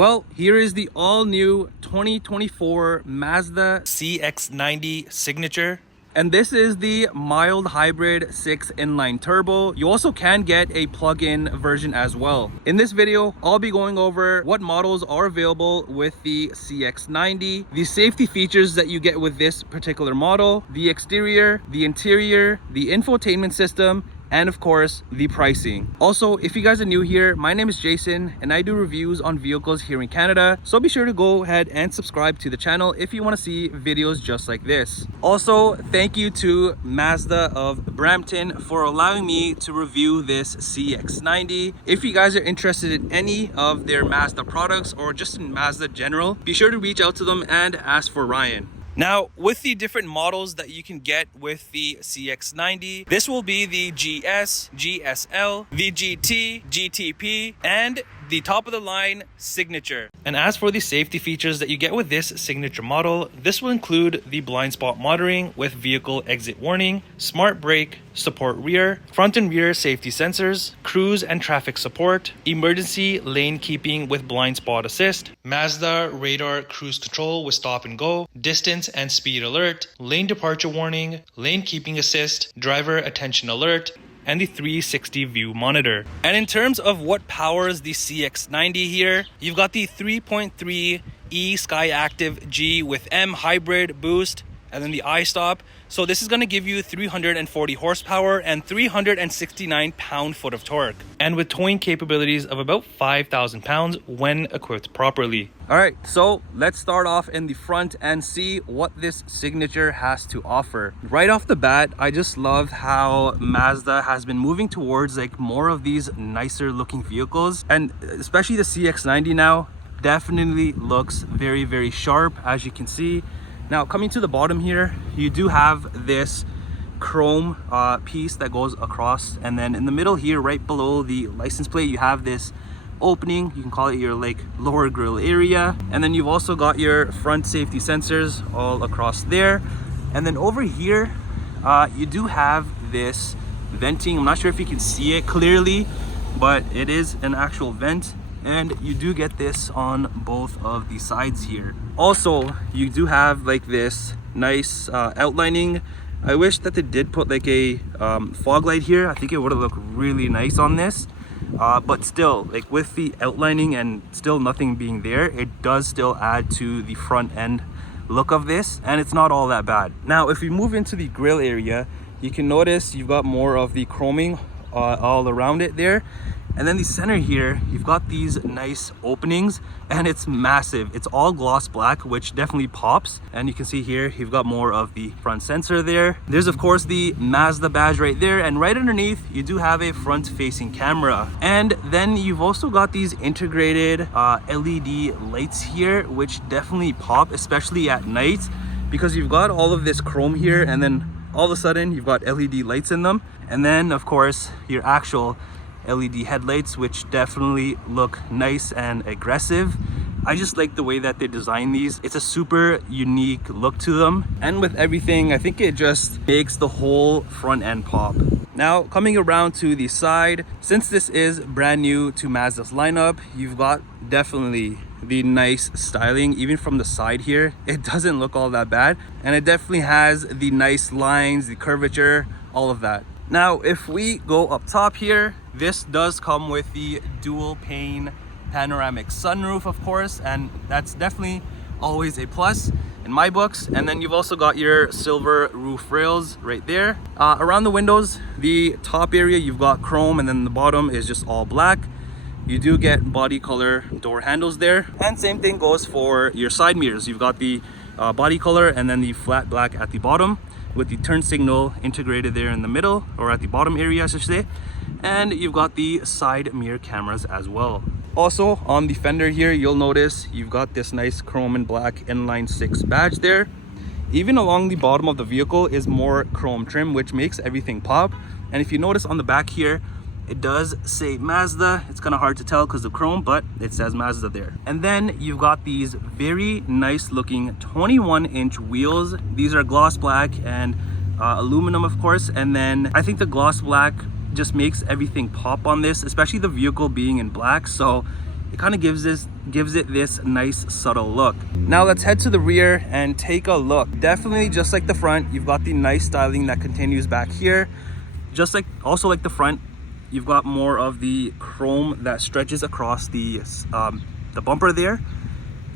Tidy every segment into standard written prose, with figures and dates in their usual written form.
Well, here is the all-new 2024 Mazda CX-90 Signature. And this is the mild hybrid 6 inline turbo. You also can get a plug-in version as well. In this video, I'll be going over what models are available with the CX-90, the safety features that you get with this particular model, the exterior, the interior, the infotainment system, and of course the pricing. Also, if you guys are new here, my name is Jason and I do reviews on vehicles here in Canada, so be sure to go ahead and subscribe to the channel if you want to see videos just like this. Also, thank you to Mazda of Brampton for allowing me to review this CX-90. If you guys are interested in any of their Mazda products or just in Mazda general, be sure to reach out to them and ask for Ryan. Now, with the different models that you can get with the CX-90, this will be the GS, GS-L, the GT, GT-P, and the top of the line Signature. And as for the safety features that you get with this Signature model, this will include the blind spot monitoring with vehicle exit warning, smart brake, support rear, front and rear safety sensors, cruise and traffic support, emergency lane keeping with blind spot assist, Mazda radar cruise control with stop and go, distance and speed alert, lane departure warning, lane keeping assist, driver attention alert, and the 360 view monitor. And in terms of what powers the CX-90 here, you've got the 3.3 E Skyactiv G with M hybrid boost, and then the iStop. So this is going to give you 340 horsepower and 369 pound-foot of torque, and with towing capabilities of about 5,000 pounds when equipped properly. All right, so let's start off in the front and see what this Signature has to offer. Right off the bat, I just love how Mazda has been moving towards like more of these nicer looking vehicles, and especially the CX-90 now definitely looks very, very sharp, as you can see. Now, coming to the bottom here, you do have this chrome piece that goes across, and then in the middle here, right below the license plate, you have this opening. You can call it your like lower grille area, and then you've also got your front safety sensors all across there. And then over here, you do have this venting. I'm not sure if you can see it clearly, but it is an actual vent, and you do get this on both of the sides here. Also, you do have like this nice outlining. I wish that they did put like a fog light here. I think it would have looked really nice on this, but still, like with the outlining and still nothing being there, it does still add to the front end look of this, and it's not all that bad. Now, if we move into the grille area, you can notice you've got more of the chroming all around it there. And then the center here, you've got these nice openings, and it's massive. It's all gloss black, which definitely pops. And you can see here, you've got more of the front sensor there. There's of course the Mazda badge right there, and right underneath, you do have a front-facing camera. And then you've also got these integrated LED lights here, which definitely pop, especially at night, because you've got all of this chrome here, and then all of a sudden, you've got LED lights in them. And then, of course, your actual LED headlights, which definitely look nice and aggressive. I just like the way that they design these. It's a super unique look to them, and with everything, I think it just makes the whole front end pop. Now, coming around to the side, since this is brand new to Mazda's lineup, you've got definitely the nice styling. Even from the side here, it doesn't look all that bad, and it definitely has the nice lines, the curvature, all of that. Now, if we go up top here, this does come with the dual pane panoramic sunroof, of course, and that's definitely always a plus in my books. And then you've also got your silver roof rails right there. Around the windows, the top area, you've got chrome, and then the bottom is just all black. You do get body color door handles there, and same thing goes for your side mirrors. You've got the body color and then the flat black at the bottom, with the turn signal integrated there in the middle, or at the bottom area I should say. And you've got the side mirror cameras as well. Also, on the fender here, you'll notice you've got this nice chrome and black inline 6 badge there. Even along the bottom of the vehicle is more chrome trim, which makes everything pop. And if you notice on the back here, it does say Mazda. It's kind of hard to tell because of chrome, but it says Mazda there. And then you've got these very nice looking 21-inch wheels. These are gloss black and aluminum, of course. And then I think the gloss black just makes everything pop on this, especially the vehicle being in black. So it kind of gives it this nice subtle look. Now let's head to the rear and take a look. Definitely just like the front, you've got the nice styling that continues back here. Just like the front, you've got more of the chrome that stretches across the bumper there.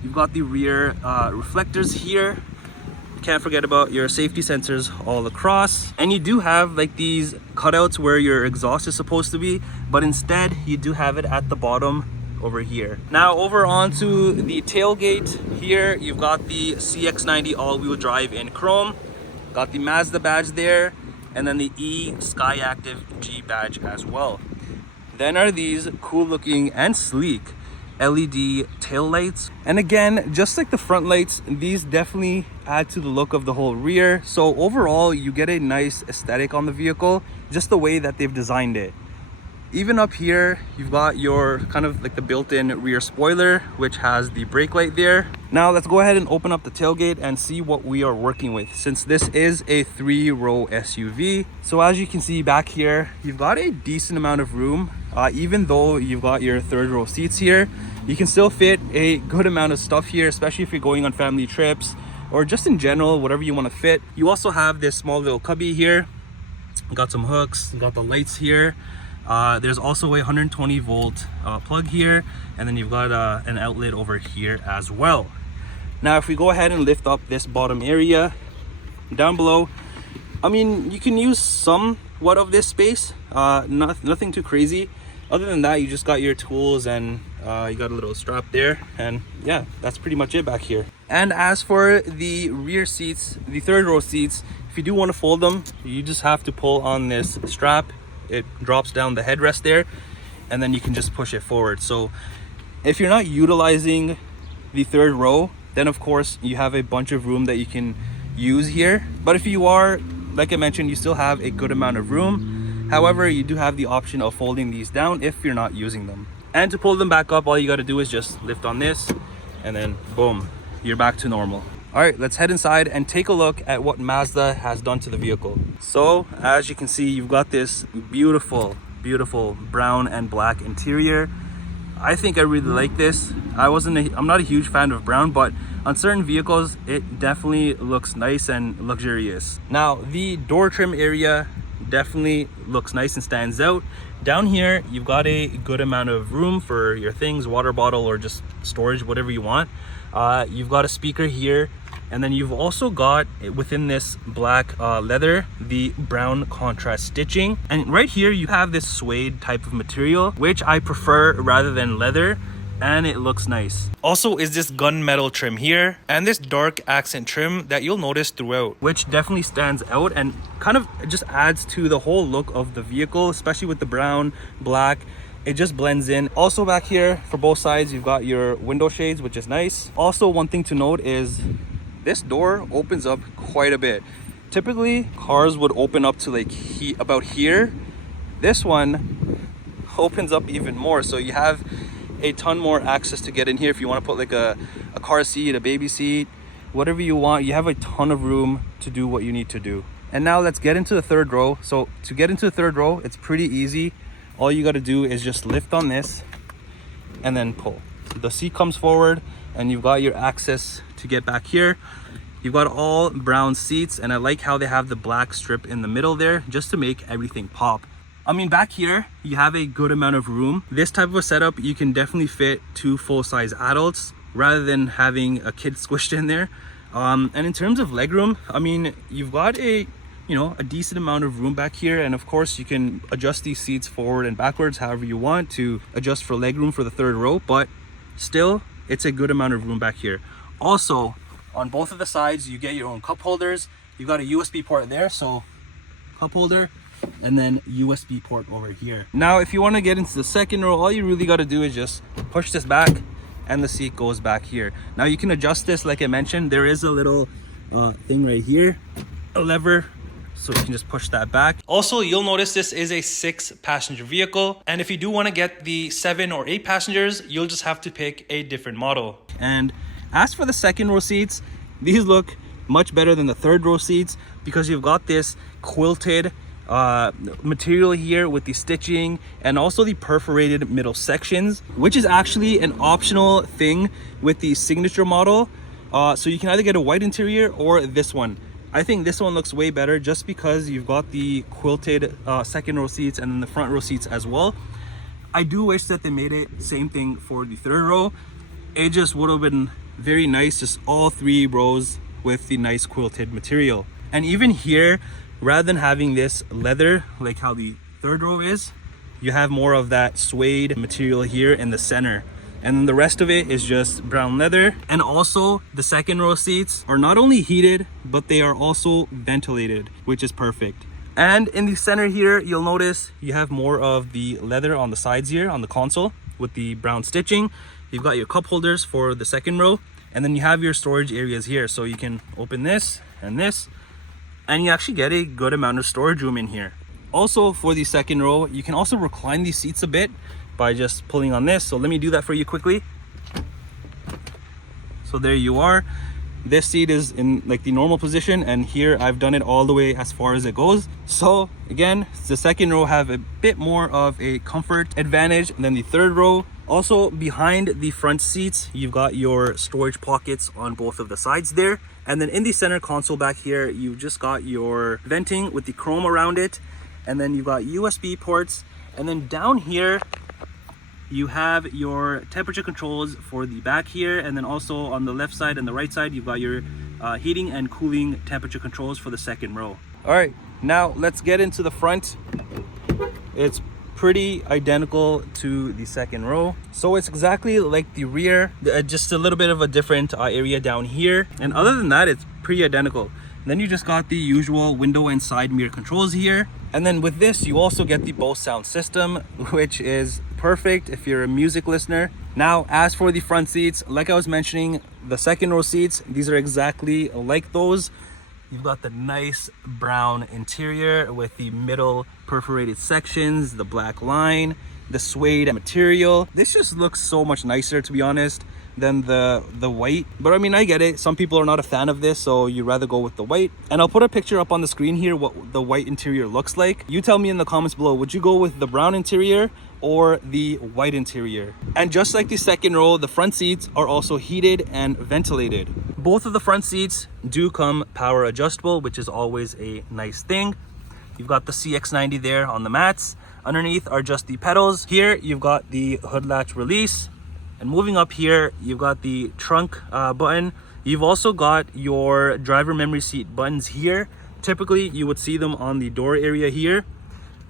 You've got the rear reflectors here. Can't forget about your safety sensors all across. And you do have like these cutouts where your exhaust is supposed to be, but instead you do have it at the bottom over here. Now over onto the tailgate here, you've got the CX-90 all-wheel drive in chrome. Got the Mazda badge there, and then the Sky Active G badge as well. Then are these cool looking and sleek LED tail lights. And again, just like the front lights, these definitely add to the look of the whole rear. So overall, you get a nice aesthetic on the vehicle, just the way that they've designed it. Even up here, you've got your kind of like the built-in rear spoiler, which has the brake light there. Now let's go ahead and open up the tailgate and see what we are working with, since this is a 3-row SUV. So as you can see back here, you've got a decent amount of room. Even though you've got your 3rd-row seats here, you can still fit a good amount of stuff here, especially if you're going on family trips or just in general, whatever you want to fit. You also have this small little cubby here. Got some hooks, got the lights here. There's also a 120 volt plug here, and then you've got an outlet over here as well. Now if we go ahead and lift up this bottom area down below, I mean, you can use somewhat of this space, nothing too crazy. Other than that, you just got your tools and you got a little strap there, and yeah, that's pretty much it back here. And as for the rear seats, the 3rd-row seats, if you do want to fold them, you just have to pull on this strap. It drops down the headrest there, and then you can just push it forward. So if you're not utilizing the 3rd row, then of course you have a bunch of room that you can use here. But if you are, like I mentioned, you still have a good amount of room. However, you do have the option of folding these down if you're not using them. And to pull them back up, all you got to do is just lift on this, and then boom, you're back to normal. All right, let's head inside and take a look at what Mazda has done to the vehicle. So as you can see, you've got this beautiful brown and black interior. I think I really like this. I'm not a huge fan of brown, but on certain vehicles it definitely looks nice and luxurious. Now the door trim area definitely looks nice and stands out. Down here you've got a good amount of room for your things, water bottle or just storage, whatever you want. You've got a speaker here, and then you've also got within this black leather the brown contrast stitching, and right here you have this suede type of material, which I prefer rather than leather, and it looks nice. Also is this gunmetal trim here and this dark accent trim that you'll notice throughout, which definitely stands out and kind of just adds to the whole look of the vehicle, especially with the brown, black. It just blends in. Also back here for both sides, you've got your window shades, which is nice. Also, one thing to note is this door opens up quite a bit. Typically cars would open up to like about here. This one opens up even more, so you have a ton more access to get in here. If you want to put like a car seat, a baby seat, whatever you want, you have a ton of room to do what you need to do. And now let's get into the 3rd row. So to get into the 3rd row, it's pretty easy. All you got to do is just lift on this and then pull. The seat comes forward and you've got your access to get back here. You've got all brown seats, and I like how they have the black strip in the middle there just to make everything pop. I mean, back here you have a good amount of room. This type of a setup, you can definitely fit 2 full-size adults rather than having a kid squished in there. And in terms of legroom, I mean, you've got a decent amount of room back here, and of course you can adjust these seats forward and backwards however you want to adjust for legroom for the 3rd row, but still it's a good amount of room back here. Also on both of the sides you get your own cup holders. You've got a USB port there, so cup holder, and then USB port over here. Now if you want to get into the 2nd row, all you really got to do is just push this back and the seat goes back here. Now you can adjust this, like I mentioned, there is a little thing right here, a lever, so you can just push that back. Also, you'll notice this is a 6-passenger vehicle, and if you do want to get the 7 or 8 passengers, you'll just have to pick a different model. And as for the 2nd row seats, these look much better than the 3rd row seats because you've got this quilted material here with the stitching and also the perforated middle sections, which is actually an optional thing with the Signature model. So you can either get a white interior or this one. I think this one looks way better just because you've got the quilted second row seats and then the front row seats as well. I do wish that they made it same thing for the third row. It just would have been very nice, just all 3 rows with the nice quilted material. And even here, rather than having this leather like how the third row is, you have more of that suede material here in the center. And then the rest of it is just brown leather. And also the second row seats are not only heated, but they are also ventilated, which is perfect. And in the center here, you'll notice you have more of the leather on the sides here on the console with the brown stitching. You've got your cup holders for the second row, and then you have your storage areas here. So you can open this and this, and you actually get a good amount of storage room in here. Also for the second row, you can also recline these seats a bit by just pulling on this. So let me do that for you quickly. So there you are. This seat is in like the normal position, and here I've done it all the way as far as it goes. So again, the second row have a bit more of a comfort advantage than the third row. Also behind the front seats, you've got your storage pockets on both of the sides there. And then in the center console back here, you've just got your venting with the chrome around it. And then you've got USB ports. And then down here, you have your temperature controls for the back here, and then also on the left side and the right side, you've got your heating and cooling temperature controls for the second row. All right, now let's get into the front. It's pretty identical to the second row, so it's exactly like the rear, just a little bit of a different area down here, and other than that, it's pretty identical. And then you just got the usual window and side mirror controls here. And then with this, you also get the Bose sound system, which is perfect if you're a music listener. Now, as for the front seats, like I was mentioning, the second row seats, these are exactly like those. You've got the nice brown interior with the middle perforated sections, the black line, the suede material. This just looks so much nicer, to be honest, than the white. But I mean, I get it. Some people are not a fan of this, so you'd rather go with the white. And I'll put a picture up on the screen here what the white interior looks like. You tell me in the comments below, would you go with the brown interior or the white interior? And just like the second row, the front seats are also heated and ventilated. Both of the front seats do come power adjustable, which is always a nice thing. You've got the CX-90 there on the mats. Underneath are just the pedals. Here, you've got the hood latch release. And moving up here, you've got the trunk button. You've also got your driver memory seat buttons here. Typically, you would see them on the door area here,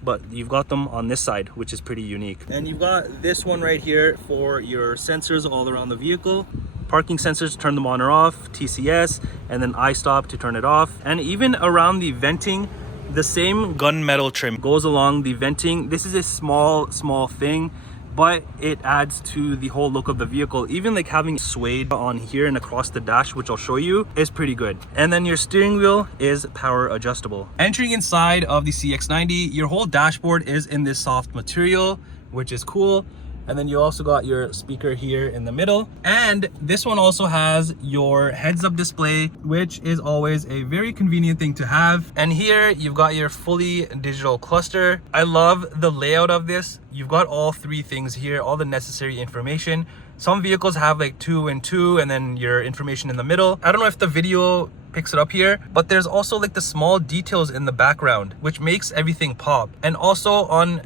but you've got them on this side, which is pretty unique. And you've got this one right here for your sensors all around the vehicle. Parking sensors to turn them on or off, TCS, and then iStop to turn it off. And even around the venting, the same gunmetal trim goes along the venting. This is a small thing, but it adds to the whole look of the vehicle. Even like having suede on here and across the dash, which I'll show you, is pretty good. And then your steering wheel is power adjustable. Entering inside of the CX-90, your whole dashboard is in this soft material, which is cool. And then you also got your speaker here in the middle. And this one also has your heads-up display, which is always a very convenient thing to have. And here you've got your fully digital cluster. I love the layout of this. You've got all 3 things here, all the necessary information. Some vehicles have like 2 and 2, and then your information in the middle. I don't know if the video picks it up here, but there's also like the small details in the background, which makes everything pop. And also on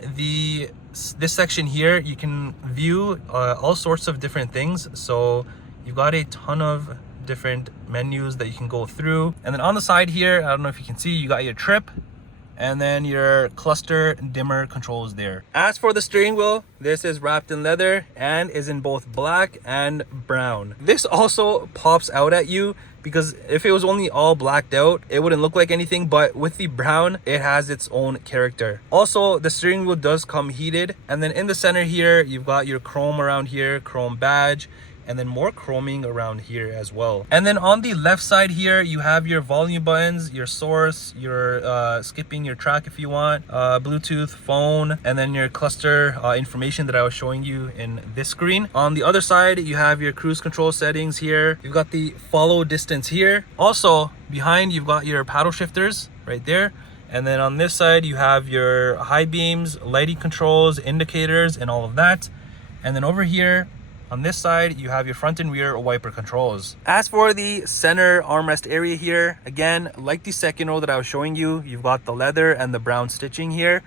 this section here, you can view all sorts of different things. So you've got a ton of different menus that you can go through. And then on the side here, I don't know if you can see, you got your trip and then your cluster dimmer controls there. As for the steering wheel, this is wrapped in leather and is in both black and brown. This also pops out at you because if it was only all blacked out, it wouldn't look like anything, but with the brown, it has its own character. Also, the steering wheel does come heated. And then in the center here, you've got your chrome around here, chrome badge, and then more chroming around here as well. And then on the left side here, you have your volume buttons, your source, your skipping your track if you want, Bluetooth, phone, and then your cluster information that I was showing you in this screen. On the other side, you have your cruise control settings here. You've got the follow distance here. Also, behind, you've got your paddle shifters right there. And then on this side, you have your high beams, lighting controls, indicators, and all of that. And then over here, on this side, you have your front and rear wiper controls. As for the center armrest area here, again, like the second row that I was showing you, you've got the leather and the brown stitching here.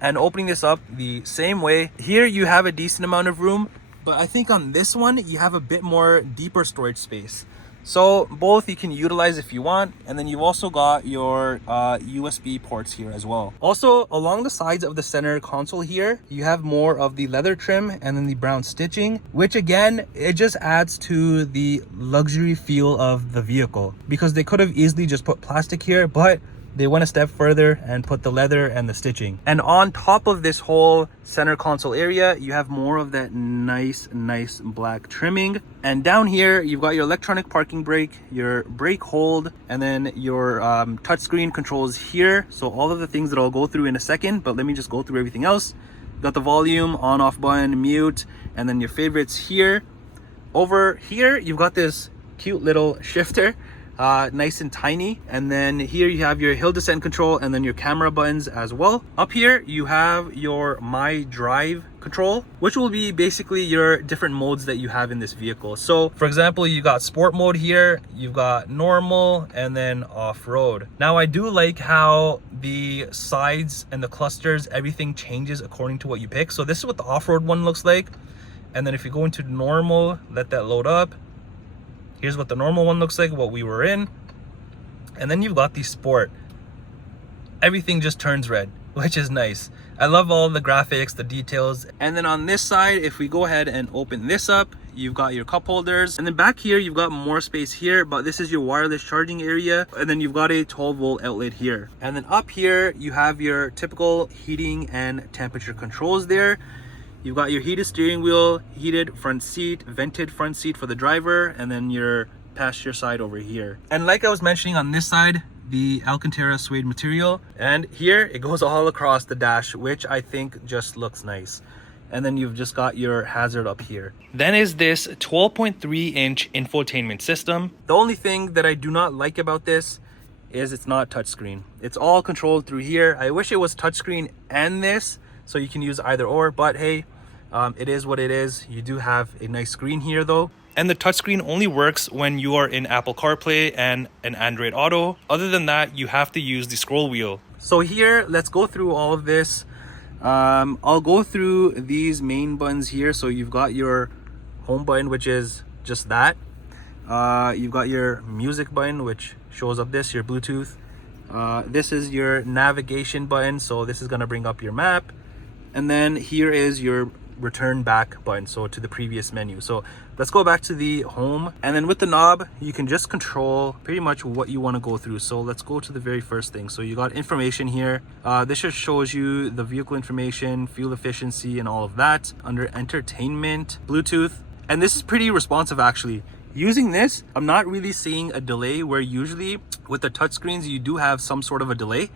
And opening this up the same way, here you have a decent amount of room, but I think on this one, you have a bit more deeper storage space. So both you can utilize if you want, and then you've also got your USB ports here as well. Also, along the sides of the center console here, you have more of the leather trim and then the brown stitching, which again, it just adds to the luxury feel of the vehicle, because they could have easily just put plastic here, but they went a step further and put the leather and the stitching. And on top of this whole center console area, you have more of that nice black trimming. And down here, you've got your electronic parking brake, your brake hold, and then your touchscreen controls here. So all of the things that I'll go through in a second, but let me just go through everything else. Got the volume, on off button, mute, and then your favorites here. Over here, you've got this cute little shifter. Nice and tiny. And then here you have your hill descent control and then your camera buttons as well. Up here you have your My Drive control, which will be basically your different modes that you have in this vehicle. So for example, you got sport mode here, you've got normal, and then off-road. Now I do like how the sides and the clusters, everything changes according to what you pick. So this is what the off-road one looks like. And then if you go into normal, let that load up. Here's what the normal one looks like, what we were in. And then you've got the sport. Everything just turns red, which is nice. I love all the graphics, the details. And then on this side, if we go ahead and open this up, you've got your cup holders. And then back here, you've got more space here, but this is your wireless charging area. And then you've got a 12-volt outlet here. And then up here, you have your typical heating and temperature controls there. You've got your heated steering wheel, heated front seat, vented front seat for the driver, and then your passenger side over here. And like I was mentioning on this side, the Alcantara suede material. And here it goes all across the dash, which I think just looks nice. And then you've just got your hazard up here. Then is this 12.3-inch infotainment system. The only thing that I do not like about this is it's not touchscreen. It's all controlled through here. I wish it was touchscreen and this, so you can use either or, but hey, it is what it is. You do have a nice screen here though. And the touchscreen only works when you are in Apple CarPlay and an Android Auto. Other than that, you have to use the scroll wheel. So here, let's go through all of this. I'll go through these main buttons here. So you've got your home button, which is just that. You've got your music button, which shows up your Bluetooth. This is your navigation button. So this is gonna bring up your map. And then here is your return back button, so to the previous menu. So let's go back to the home, and then with the knob you can just control pretty much what you want to go through. So let's go to the very first thing. So you got information here. This just shows you the vehicle information, fuel efficiency, and all of that. Under entertainment, Bluetooth, and this is pretty responsive actually. Using this, I'm not really seeing a delay, where usually with the touchscreens you do have some sort of a delay.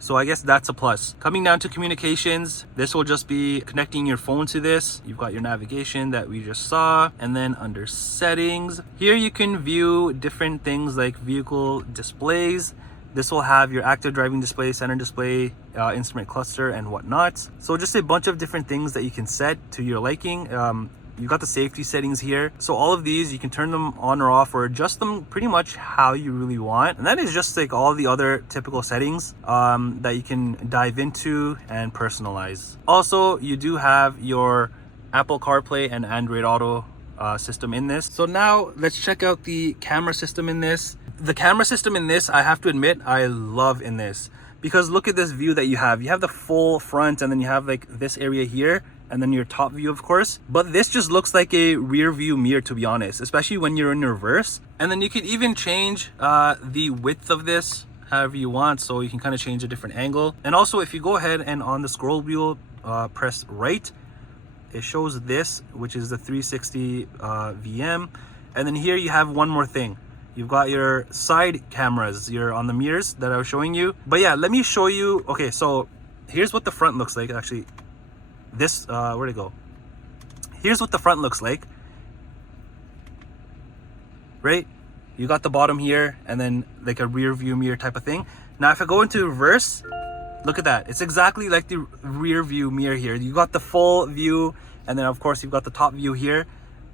So I guess that's a plus. Coming down to communications, this will just be connecting your phone to this. You've got your navigation that we just saw. And then under settings, here you can view different things like vehicle displays. This will have your active driving display, center display, instrument cluster, and whatnot. So just a bunch of different things that you can set to your liking. You've got the safety settings here. So all of these, you can turn them on or off or adjust them pretty much how you really want. And that is just like all the other typical settings that you can dive into and personalize. Also, you do have your Apple CarPlay and Android Auto system in this. So now let's check out the camera system in this. The camera system in this, I have to admit, I love in this. Because look at this view that you have. You have the full front, and then you have like this area here, and then your top view, of course. But this just looks like a rear view mirror, to be honest, especially when you're in reverse. And then you could even change the width of this however you want, so you can kind of change a different angle. And also, if you go ahead and on the scroll wheel press right, it shows this, which is the 360 VM. And then here you have one more thing. You've got your side cameras, you're on the mirrors that I was showing you. But yeah, let me show you. Okay, so here's what the front looks like. Actually, this, where'd it go? Here's what the front looks like. Right? You got the bottom here, and then like a rear view mirror type of thing. Now, if I go into reverse, Look at that. It's exactly like the rear view mirror here. You got the full view, and then of course you've got the top view here.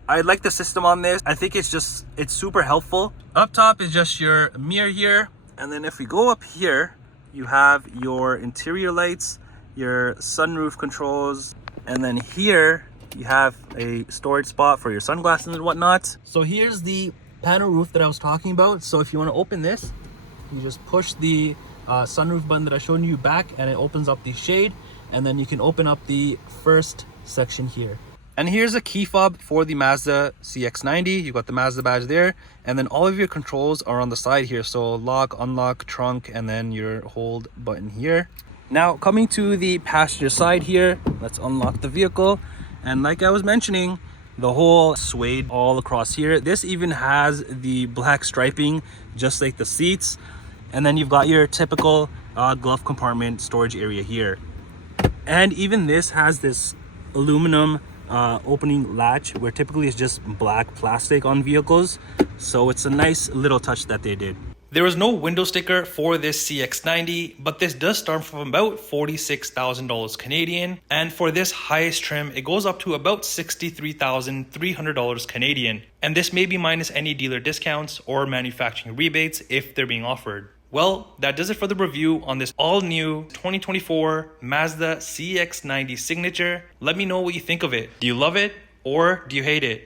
I like the system on this. I think it's super helpful. Up top is just your mirror here. And then if we go up here, you have your interior lights, your sunroof controls, and then here you have a storage spot for your sunglasses and whatnot. So here's the panel roof that I was talking about. So if you want to open this, you just push the sunroof button that I showed you back, and it opens up the shade, and then you can open up the first section here. And here's a key fob for the Mazda CX-90. You got the Mazda badge there, and then all of your controls are on the side here. So lock, unlock, trunk, and then your hold button here. Now coming to the passenger side here, let's unlock the vehicle. And like I was mentioning, the whole suede all across here. This even has the black striping, just like the seats. And then you've got your typical glove compartment storage area here. And even this has this aluminum opening latch, where typically it's just black plastic on vehicles. So it's a nice little touch that they did. There is no window sticker for this CX-90, but this does start from about $46,000 Canadian. And for this highest trim, it goes up to about $63,300 Canadian. And this may be minus any dealer discounts or manufacturing rebates if they're being offered. Well, that does it for the review on this all-new 2024 Mazda CX-90 Signature. Let me know what you think of it. Do you love it or do you hate it?